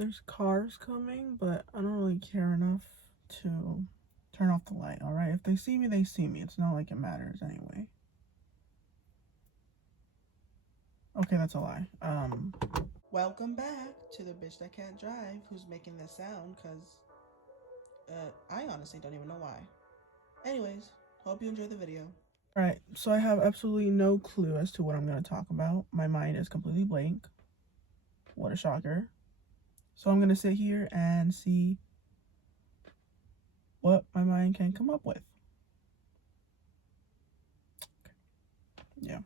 There's cars coming, but I don't really care enough to turn off the light, alright? If they see me, they see me. It's not like it matters anyway. Okay, that's a lie. Welcome back to the bitch that can't drive who's making this sound, because, I honestly don't even know why. Anyways, hope you enjoyed the video. Alright, so I have absolutely no clue as to what I'm going to talk about. My mind is completely blank. What a shocker. So I'm going to sit here and see what my mind can come up with. Okay. Yeah.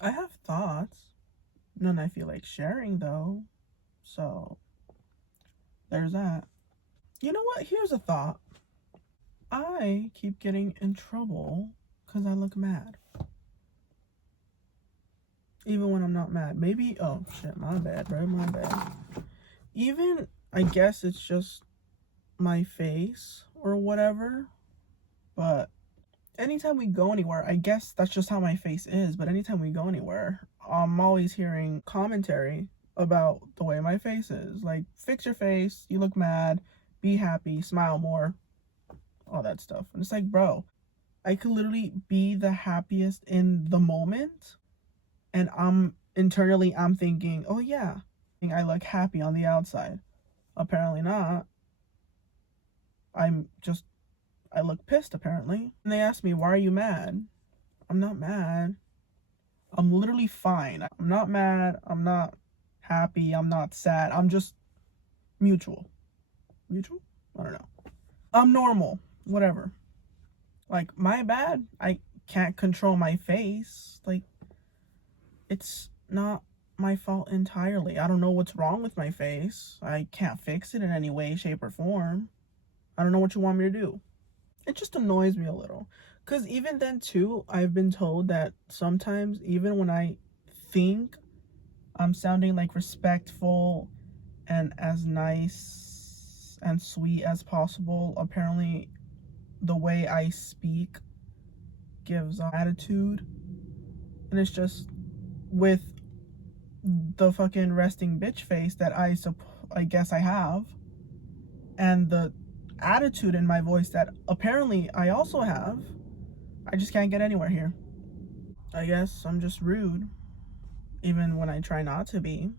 I have thoughts. None I feel like sharing, though. So, there's that. You know what? Here's a thought. I keep getting in trouble because I look mad. Even when I'm not mad. Maybe, oh shit, my bad, bro, my bad. Even, I guess it's just my face or whatever. But anytime we go anywhere, I guess that's just how my face is. But anytime we go anywhere, I'm always hearing commentary about the way my face is. Like, fix your face, you look mad, be happy, smile more, all that stuff. And it's like, bro, I could literally be the happiest in the moment, and I'm thinking, oh yeah, I look happy on the outside. Apparently not. I look pissed apparently. And they ask me, why are you mad? I'm not mad. I'm literally fine. I'm not mad. I'm not happy. I'm not sad. I'm just mutual. Mutual? I don't know. I'm normal. Whatever. Like, my bad. I can't control my face. Like, it's not my fault entirely. I don't know what's wrong with my face. I can't fix it in any way, shape, or form. I don't know what you want me to do. It just annoys me a little. Because even then, too, I've been told that sometimes, even when I think I'm sounding like respectful and as nice and sweet as possible, apparently the way I speak gives attitude. And it's just with the fucking resting bitch face that I guess I have, and the attitude in my voice that apparently I also have, I just can't get anywhere here. I guess I'm just rude, even when I try not to be.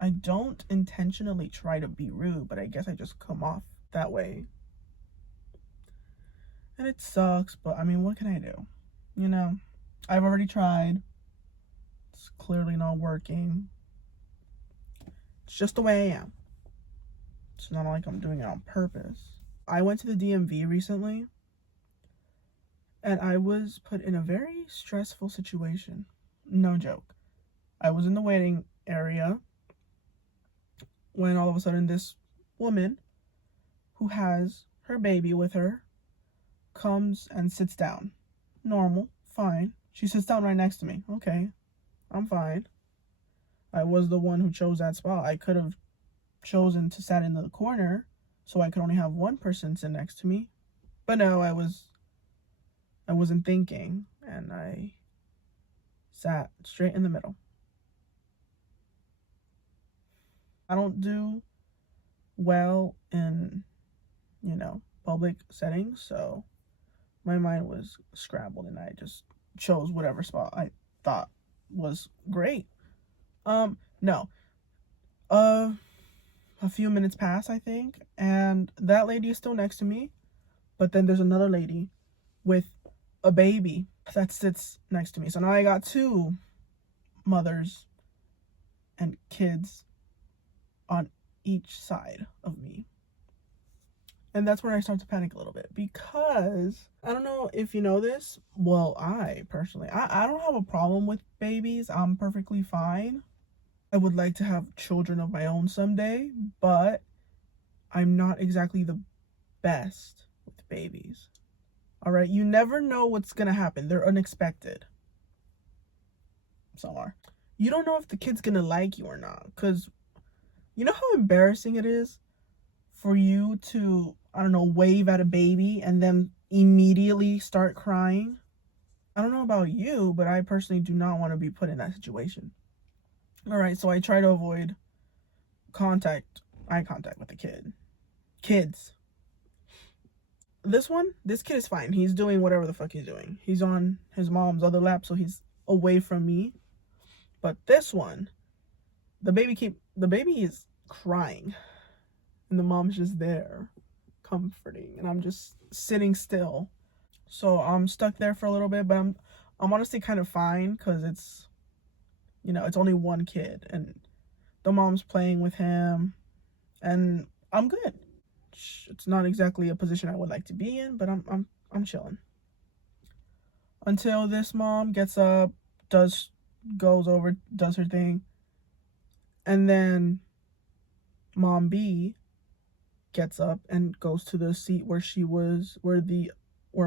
I don't intentionally try to be rude, but I guess I just come off that way. And it sucks, but I mean, what can I do? You know, I've already tried. It's clearly not working. It's just the way I am. It's not like I'm doing it on purpose. I went to the DMV recently, and I was put in a very stressful situation. No joke. I was in the waiting area when all of a sudden this woman who has her baby with her comes and sits down. Normal, fine. She sits down right next to me. Okay, I'm fine. I was the one who chose that spot. I could have chosen to sit in the corner so I could only have one person sit next to me. But no, I wasn't thinking, and I sat straight in the middle. I don't do well in, public settings, so my mind was scrambled and I just chose whatever spot I thought was great. No. A few minutes pass, I think, and that lady is still next to me, but then there's another lady with a baby that sits next to me. So now I got two mothers and kids on each side of me. And that's where I start to panic a little bit, because I don't know if you know this. Well, I personally, I don't have a problem with babies. I'm perfectly fine. I would like to have children of my own someday, but I'm not exactly the best with babies. All right, you never know what's gonna happen. They're unexpected. Some are. You don't know if the kid's gonna like you or not, because you know how embarrassing it is for you to, I don't know, wave at a baby and then immediately start crying. I don't know about you, but I personally do not want to be put in that situation. All right, so I try to avoid eye contact with the kid. Kids. This kid is fine. He's doing whatever the fuck he's doing. He's on his mom's other lap, so he's away from me. But this one, the baby is crying, and the mom's just there, comforting, and I'm just sitting still. So I'm stuck there for a little bit, but I'm honestly kind of fine because it's, it's only one kid, and the mom's playing with him, and I'm good. It's not exactly a position I would like to be in, but I'm chilling. Until this mom gets up, goes over, does her thing, and then Mom B gets up and goes to the seat where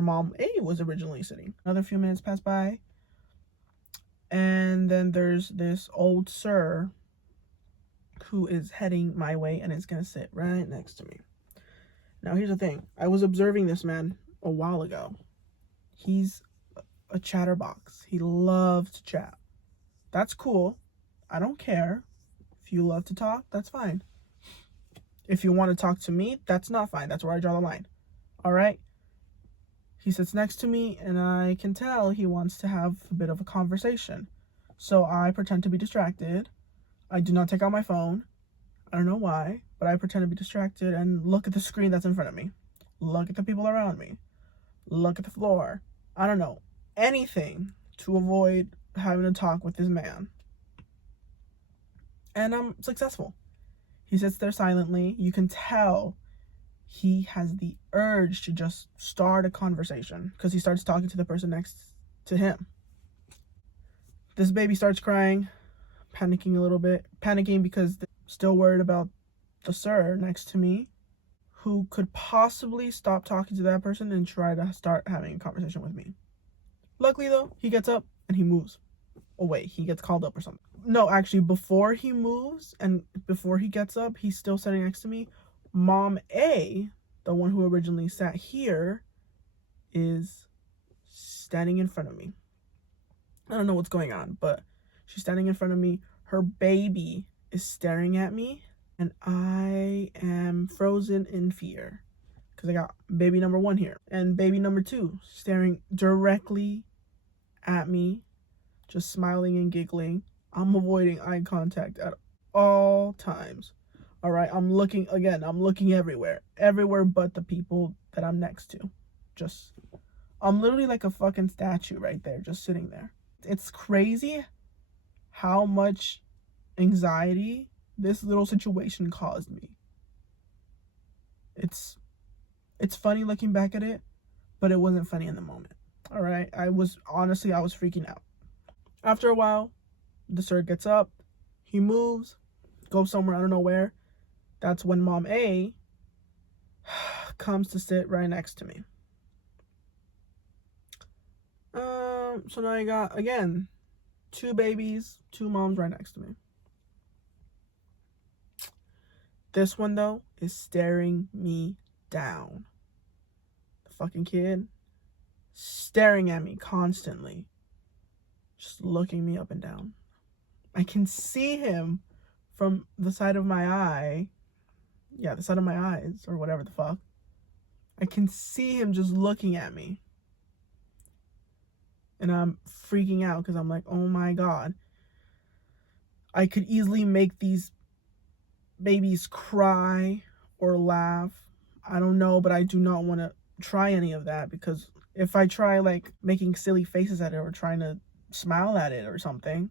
Mom A was originally sitting. Another few minutes pass by, and then there's this old sir who is heading my way and is gonna sit right next to me. Now here's the thing. I was observing this man a while ago. He's a chatterbox. He loves to chat. That's cool. I don't care. If you love to talk, that's fine. If you want to talk to me, that's not fine. That's where I draw the line. All right? He sits next to me, and I can tell he wants to have a bit of a conversation. So I pretend to be distracted. I do not take out my phone. I don't know why, but I pretend to be distracted and look at the screen that's in front of me. Look at the people around me. Look at the floor. I don't know. Anything to avoid having to talk with this man. And I'm successful. He sits there silently. You can tell he has the urge to just start a conversation because he starts talking to the person next to him. This baby starts crying, panicking a little bit. Panicking because they're still worried about the sir next to me who could possibly stop talking to that person and try to start having a conversation with me. Luckily, though, he gets up and he moves away. He gets called up or something. No, actually, before he moves and before he gets up, he's still sitting next to me. Mom A, the one who originally sat here, is standing in front of me. I don't know what's going on, but she's standing in front of me. Her baby is staring at me, and I am frozen in fear because I got baby number 1 here and baby number 2 staring directly at me, just smiling and giggling. I'm avoiding eye contact at all times. All right, I'm looking everywhere but the people that I'm next to. I'm literally like a fucking statue right there, just sitting there. It's crazy how much anxiety this little situation caused me. It's funny looking back at it, but it wasn't funny in the moment. All right, I was freaking out. After a while, the sir gets up, he moves, goes somewhere, I don't know where. That's when Mom A comes to sit right next to me. So now I got, again, 2 babies, 2 moms right next to me. This one, though, is staring me down. The fucking kid staring at me constantly, just looking me up and down. I can see him from the side of my eye. Yeah, the side of my eyes, or whatever the fuck. I can see him just looking at me. And I'm freaking out because I'm like, oh my God. I could easily make these babies cry or laugh. I don't know, but I do not want to try any of that because if I try like making silly faces at it or trying to smile at it or something,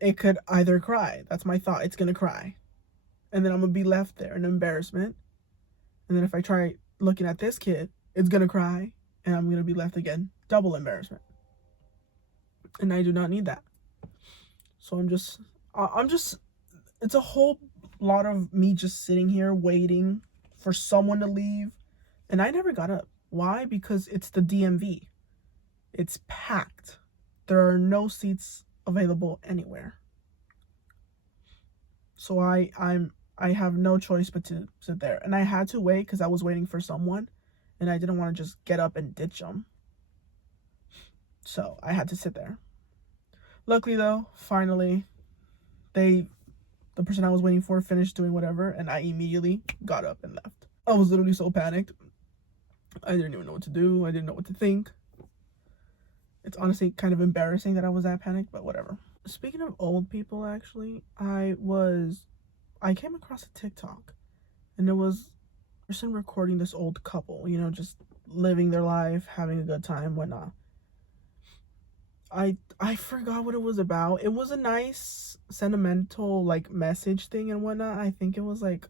it could either cry. That's my thought. It's going to cry. And then I'm going to be left there in embarrassment. And then if I try looking at this kid, it's going to cry. And I'm going to be left again. Double embarrassment. And I do not need that. So I'm just, it's a whole lot of me just sitting here waiting for someone to leave. And I never got up. Why? Because it's the DMV. It's packed. There are no seats available anywhere. So I have no choice but to sit there. And I had to wait because I was waiting for someone. And I didn't want to just get up and ditch them. So I had to sit there. Luckily, though, finally, they The person I was waiting for finished doing whatever, and I immediately got up and left. I was literally so panicked. I didn't even know what to do. I didn't know what to think. It's honestly kind of embarrassing that I was that panicked, but whatever. Speaking of old people, actually, I came across a TikTok, and it was a person recording this old couple, you know, just living their life, having a good time, whatnot. I forgot what it was about. It was a nice sentimental like message thing and whatnot. I think it was like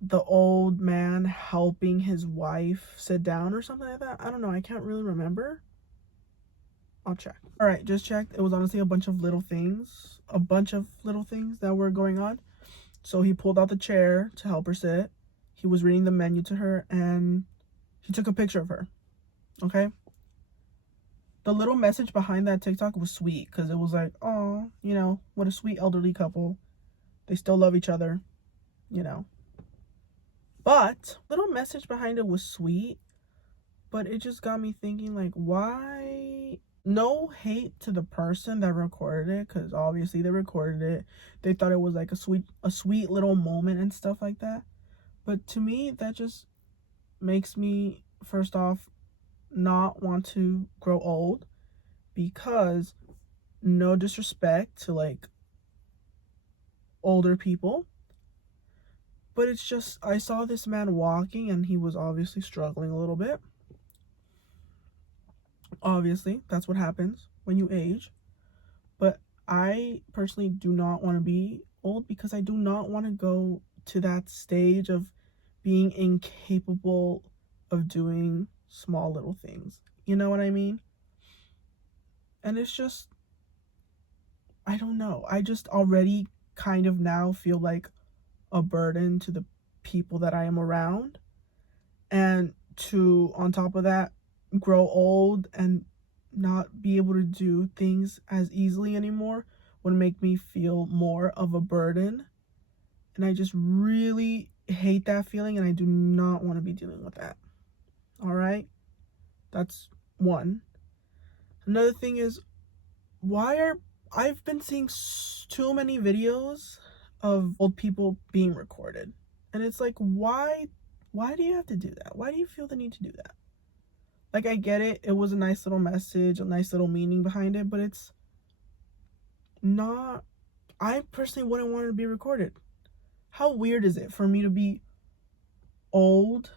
the old man helping his wife sit down or something like that. I don't know. I can't really remember. I'll check. All right, just checked. It was honestly a bunch of little things that were going on. So he pulled out the chair to help her sit. He was reading the menu to her, and he took a picture of her. Okay. The little message behind that TikTok was sweet because it was like, oh, you know, what a sweet elderly couple. They still love each other, you know. But little message behind it was sweet, but it just got me thinking, like, why? No hate to the person that recorded it, because obviously they recorded it. They thought it was like a sweet little moment and stuff like that. But to me, that just makes me, first off, not want to grow old, because no disrespect to like older people, but it's just, I saw this man walking and he was obviously struggling a little bit. Obviously, that's what happens when you age. But I personally do not want to be old, because I do not want to go to that stage of being incapable of doing small little things. You know what I mean? And it's just, I don't know. I just already kind of now feel like a burden to the people that I am around. And to, on top of that, grow old and not be able to do things as easily anymore would make me feel more of a burden. And I just really hate that feeling, and I do not want to be dealing with that. All right? That's one. Another thing is, I've been seeing too many videos of old people being recorded. And it's like, why do you have to do that? Why do you feel the need to do that? Like, I get it. It was a nice little message, a nice little meaning behind it, but it's not, I personally wouldn't want it to be recorded. How weird is it for me to be old,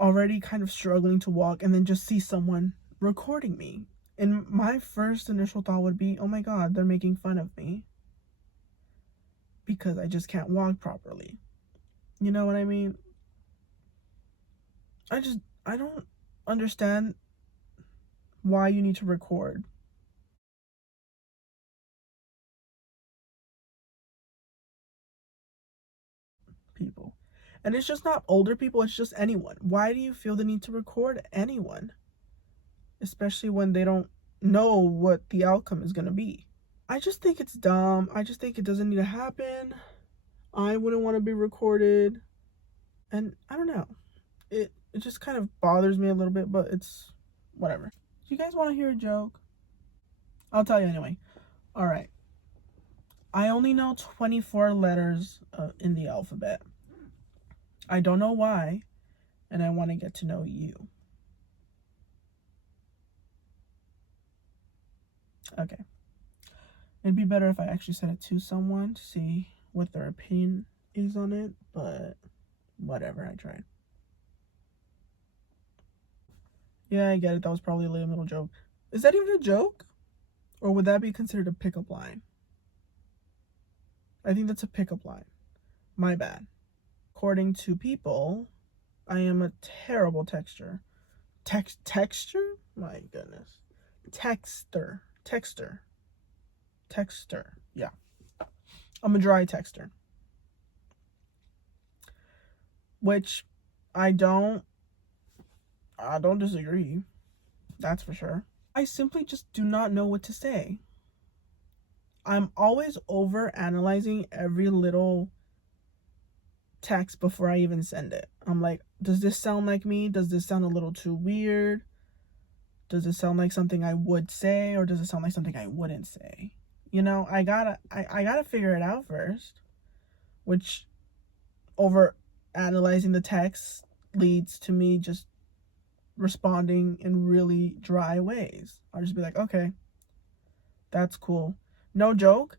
already kind of struggling to walk, and then just see someone recording me? And my first initial thought would be, oh my God, they're making fun of me because I just can't walk properly. You know what I mean? I don't understand why you need to record. People. And it's just not older people, it's just anyone. Why do you feel the need to record anyone? Especially when they don't know what the outcome is going to be. I just think it's dumb. I just think it doesn't need to happen. I wouldn't want to be recorded. And I don't know. It just kind of bothers me a little bit, but it's whatever. Do you guys want to hear a joke? I'll tell you anyway. All right. I only know 24 letters in the alphabet. I don't know why, and I want to get to know you. Okay. It'd be better if I actually said it to someone to see what their opinion is on it, but whatever, I tried. Yeah, I get it. That was probably a little joke. Is that even a joke? Or would that be considered a pickup line? I think that's a pickup line. My bad. According to people, I am a terrible texter. Texture? My goodness. Texter. Yeah. I'm a dry texter. Which I don't disagree. That's for sure. I simply just do not know what to say. I'm always over analyzing every little text before I even send it. I'm like, does this sound like me? Does this sound a little too weird? Does it sound like something I would say, or does it sound like something I wouldn't say? I gotta figure it out first, which over analyzing the text leads to me just responding in really dry ways. I'll just be like, okay, that's cool. No joke.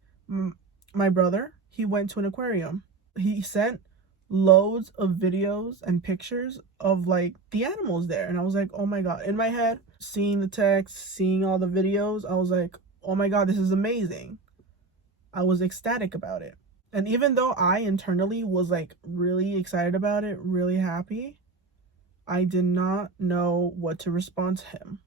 My brother, he went to an aquarium. He sent loads of videos and pictures of like the animals there, and I was like, oh my god. In my head, seeing the text, seeing all the videos, I was like, oh my god, this is amazing. I was ecstatic about it. And even though I internally was like really excited about it, really happy, I did not know what to respond to him.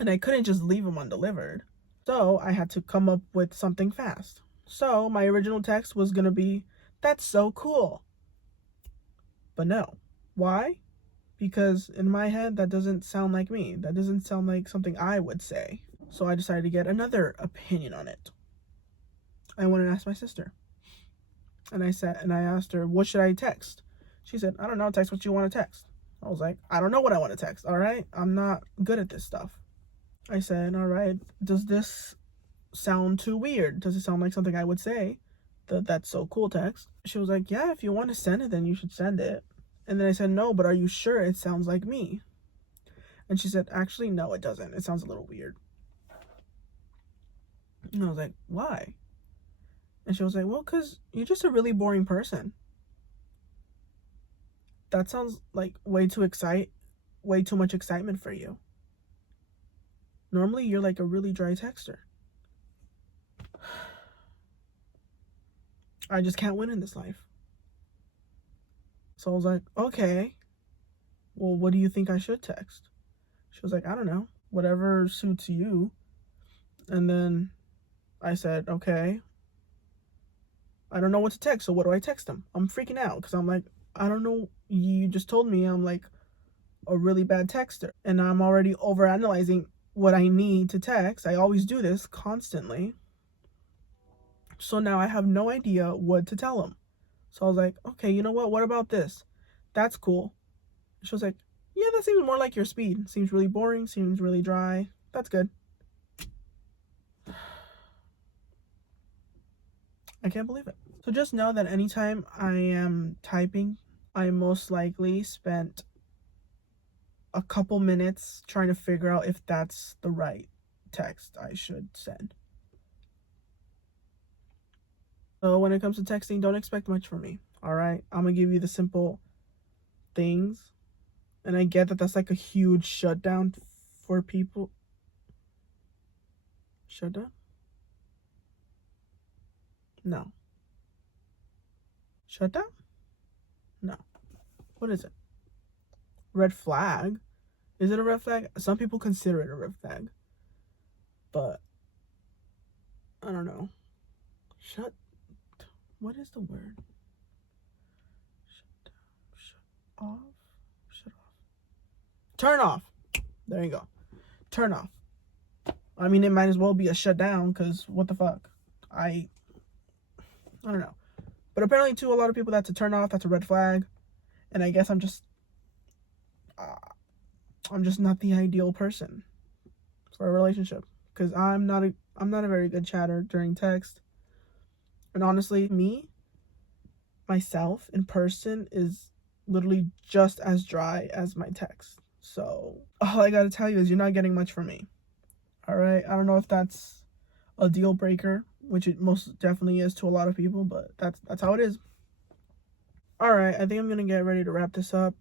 And I couldn't just leave him undelivered. So I had to come up with something fast. So my original text was going to be, that's so cool. But no. Why? Because in my head, that doesn't sound like me. That doesn't sound like something I would say. So I decided to get another opinion on it. I went and asked my sister. And I asked her, what should I text? She said, I don't know, text what you want to text. I was like, I don't know what I want to text, all right? I'm not good at this stuff. I said, all right, does this sound too weird? Does it sound like something I would say? That's so cool text. She was like, yeah, if you want to send it, then you should send it. And then I said, no, but are you sure it sounds like me? And she said, actually, no, it doesn't. It sounds a little weird. And I was like, why? And she was like, well, because you're just a really boring person. That sounds like way too much excitement for you. Normally, you're like a really dry texter. I just can't win in this life. So I was like, okay, well, what do you think I should text? She was like, I don't know, whatever suits you. And then I said, okay, I don't know what to text, so what do I text them? I'm freaking out because I'm like, I don't know, you just told me I'm like a really bad texter, and I'm already overanalyzing what I need to text. I always do this constantly. So now I have no idea what to tell them. So I was like, okay, you know what about this? That's cool. She was like, yeah, that seems more like your speed. Seems really boring, seems really dry. That's good. I can't believe it. So just know that anytime I am typing, I most likely spent a couple minutes trying to figure out if that's the right text I should send. So when it comes to texting, don't expect much from me. All right, I'm gonna give you the simple things, and I get that that's like a huge shutdown for people. Shutdown? No. Shutdown? No. What is it? Red flag? Is it a red flag? Some people consider it a red flag, but I don't know. What is the word? Shut down. Shut off. Shut off. Turn off. There you go. Turn off. I mean, it might as well be a shutdown, because what the fuck? I don't know. But apparently, to a lot of people, that's a turn off. That's a red flag. And I guess I'm just not the ideal person for a relationship, because I'm not a very good chatter during text. And honestly, myself in person is literally just as dry as my text. So all I gotta tell you is you're not getting much from me. All right, I don't know if that's a deal breaker, which it most definitely is to a lot of people, but that's how it is. All right, I think I'm gonna get ready to wrap this up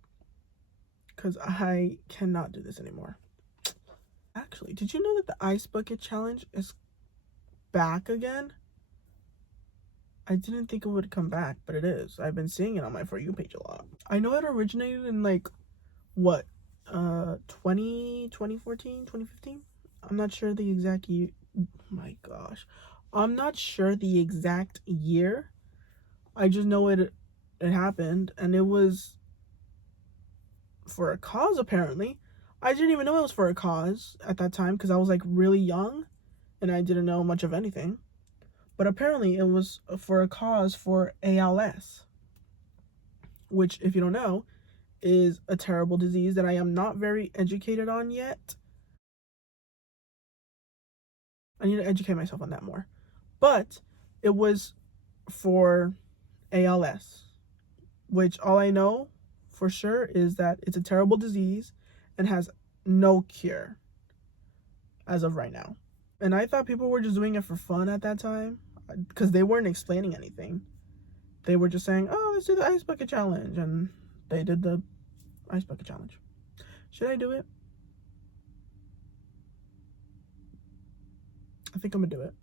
because I cannot do this anymore. Actually, did you know that the Ice Bucket Challenge is back again? I didn't think it would come back, but it is. I've been seeing it on my For You page a lot. I know it originated in like, what, 2014, 2015? I'm not sure the exact year. My gosh. I'm not sure the exact year. I just know it happened, and it was for a cause, apparently. I didn't even know it was for a cause at that time because I was like really young and I didn't know much of anything. But apparently it was for a cause for ALS, which, if you don't know, is a terrible disease that I am not very educated on yet. I need to educate myself on that more. But it was for ALS, which all I know for sure is that it's a terrible disease and has no cure as of right now. And I thought people were just doing it for fun at that time because they weren't explaining anything. They were just saying, oh, let's do the ice bucket challenge. And they did the ice bucket challenge. Should I do it? I think I'm gonna do it.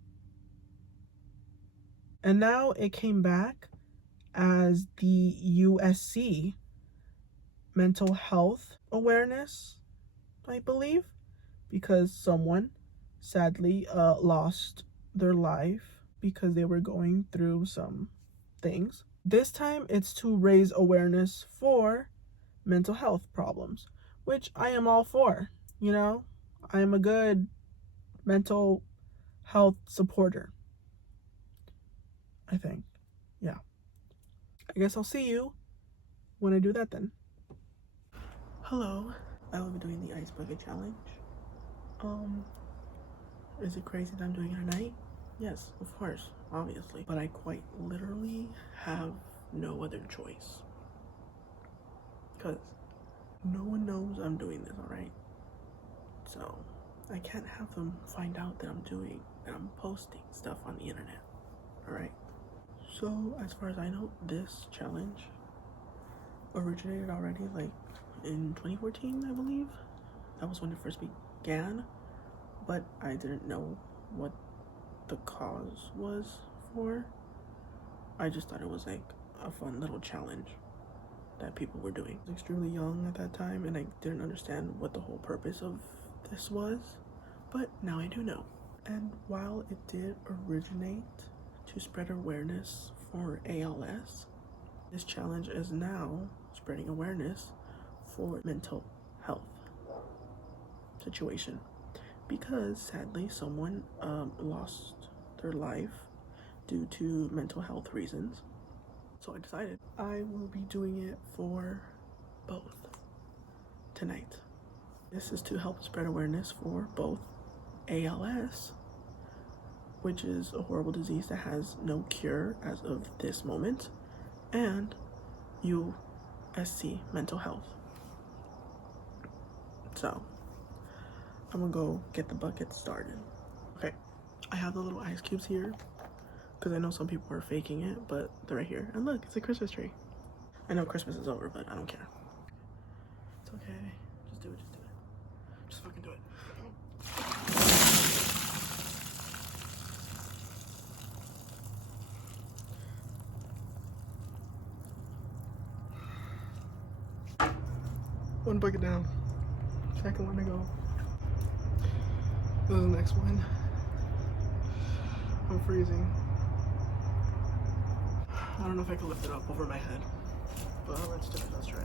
And now it came back as the USC mental health awareness, I believe, because someone sadly lost their life because they were going through some things. This time it's to raise awareness for mental health problems, which I am all for. You know, I am a good mental health supporter, I think. Yeah. I guess I'll see you when I do that then. Hello. I will be doing the ice bucket challenge. Is it crazy that I'm doing it at night? Yes, of course, obviously. But I quite literally have no other choice. Because no one knows I'm doing this, alright? So I can't have them find out that I'm posting stuff on the internet, alright? So as far as I know, this challenge originated already like in 2014, I believe. That was when it first began, but I didn't know what the cause was for. I just thought it was like a fun little challenge that people were doing. I was extremely young at that time and I didn't understand what the whole purpose of this was, but now I do know. And while it did originate to spread awareness for ALS, this challenge is now spreading awareness for mental health situation, because sadly someone lost their life due to mental health reasons. So I decided I will be doing it for both tonight. This is to help spread awareness for both ALS, which is a horrible disease that has no cure as of this moment, and USC mental health. So I'm gonna go get the bucket started. Okay, I have the little ice cubes here because I know some people are faking it, but they're right here. And look, it's a Christmas tree. I know Christmas is over, but I don't care. It's okay. Just do it. Just do it. Just fucking do it. One bucket down. Second one to go. This is the next one. I'm freezing. I don't know if I can lift it up over my head, but let's do it. Let's try.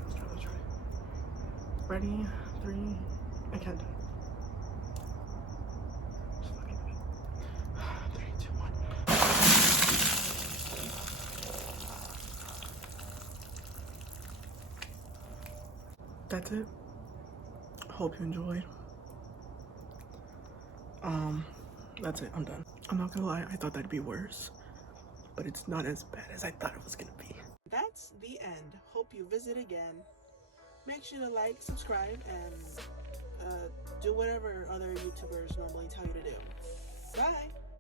Ready? 3. I can't do it. Just fucking do it. 3, 2, 1. That's it. Hope you enjoyed. That's it. I'm done. I'm not gonna lie, I thought that'd be worse, but it's not as bad as I thought it was gonna be. That's the end. Hope you visit again. Make sure to like, subscribe, and do whatever other YouTubers normally tell you to do. Bye!